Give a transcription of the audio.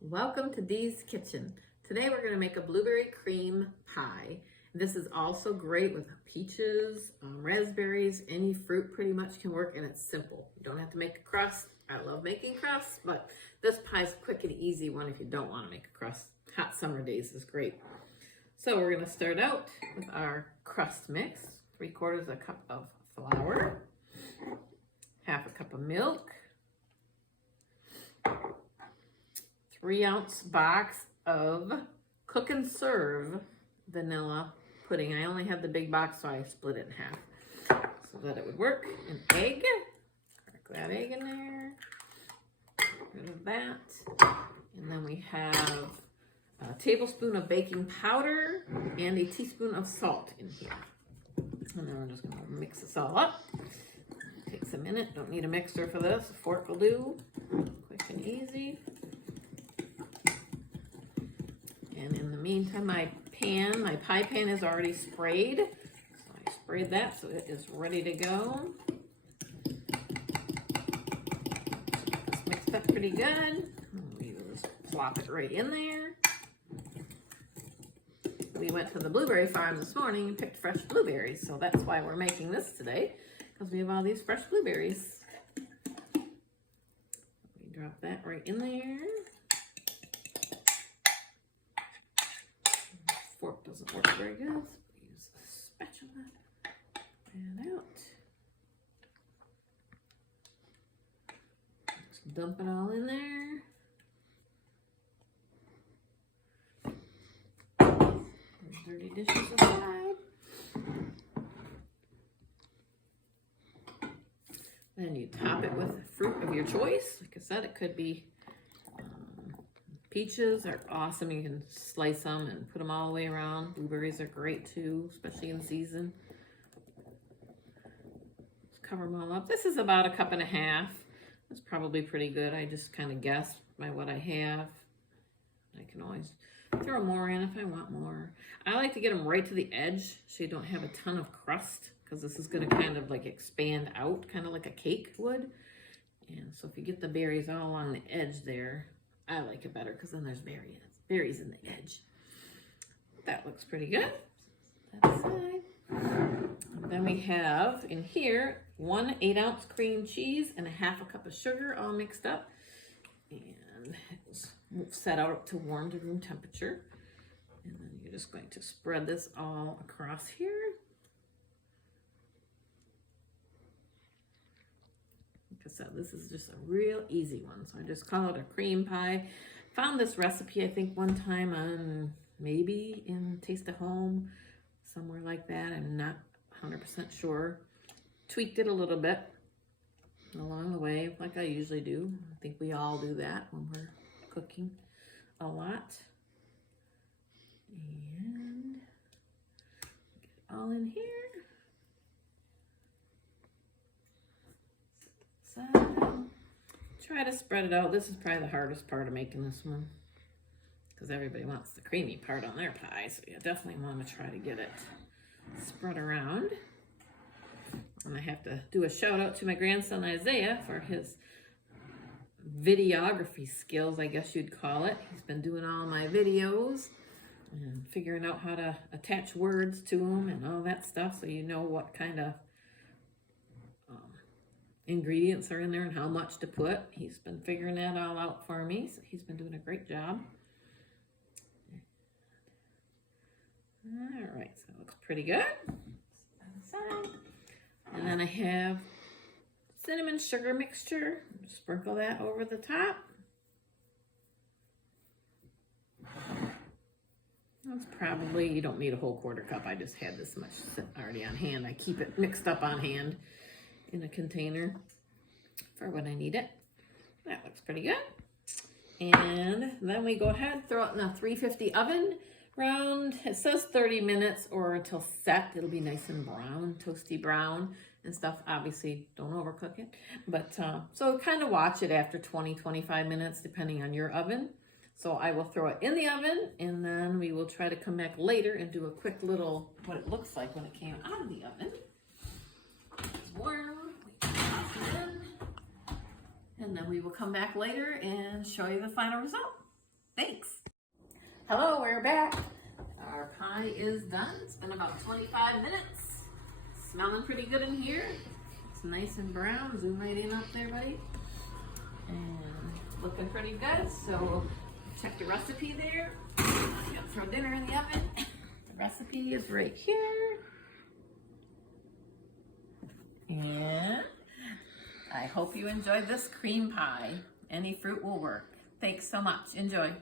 Welcome to Dee's Kitchen. Today we're going to make a blueberry cream pie. This is also great with peaches, raspberries, any fruit pretty much can work, and it's simple. You don't have to make a crust. I love making crusts, but this pie is a quick and easy one if you don't want to make a crust. Hot summer days is great. So we're going to start out with our crust mix. 3/4 cup of flour, 1/2 cup of milk, 3-ounce box of Cook and Serve vanilla pudding. I only have the big box, so I split it in half so that it would work. An egg, crack that egg in there, get rid of that. And then we have a tablespoon of baking powder and a teaspoon of salt in here. And then we're just gonna mix this all up. Takes a minute, don't need a mixer for this. A fork will do, quick and easy. And in the meantime, my pie pan is already sprayed. So I sprayed that so it is ready to go. It's mixed up pretty good. We just plop it right in there. We went to the blueberry farm this morning and picked fresh blueberries. So that's why we're making this today, because we have all these fresh blueberries. We drop that right in there. Fork doesn't work very good, so we use a spatula and out. Just dump it all in there. Dirty dishes aside. Then you top it with fruit of your choice. Like I said, it could be peaches are awesome. You can slice them and put them all the way around. Blueberries are great too, especially in season. Let's cover them all up. This is about 1.5 cups. That's probably pretty good. I just kind of guess by what I have. I can always throw more in if I want more. I like to get them right to the edge so you don't have a ton of crust, because this is going to kind of like expand out, kind of like a cake would. And so if you get the berries all on the edge there, I like it better because then there's berries in the edge. That looks pretty good. That aside. Then we have in here 1 8-ounce cream cheese and 1/2 cup of sugar all mixed up. And it's set out to warm to room temperature. And then you're just going to spread this all across here. Like I said, this is just a real easy one. So I just call it a cream pie. Found this recipe, I think, one time on maybe in Taste of Home, somewhere like that. I'm not 100% sure. Tweaked it a little bit along the way, like I usually do. I think we all do that when we're cooking a lot. And get it all in here. So try to spread it out. This is probably the hardest part of making this one, because everybody wants the creamy part on their pie, so you definitely want to try to get it spread around. And I have to do a shout out to my grandson Isaiah for his videography skills, I guess you'd call it. He's been doing all my videos and figuring out how to attach words to them and all that stuff, so you know what kind of ingredients are in there and how much to put. He's been figuring that all out for me, so he's been doing a great job. All right, so it looks pretty good. And then I have cinnamon sugar mixture. Sprinkle that over the top. That's probably, you don't need a whole 1/4 cup. I just had this much already on hand. I keep it mixed up on hand in a container for when I need it. That looks pretty good. And then we go ahead, throw it in a 350 oven around, it says 30 minutes or until set. It'll be nice and brown, toasty brown and stuff. Obviously don't overcook it, but so kind of watch it after 20-25 minutes depending on your oven. So I will throw it in the oven, and then we will try to come back later and do a quick little what it looks like when it came out of the oven. It's warm. And then we will come back later and show you the final result. Thanks. Hello, we're back. Our pie is done. It's been about 25 minutes. Smelling pretty good in here. It's nice and brown. Zoom right in up there, buddy. And looking pretty good. So we'll check the recipe there. I'm gonna throw dinner in the oven. The recipe is right here. And I hope you enjoyed this cream pie. Any fruit will work. Thanks so much. Enjoy.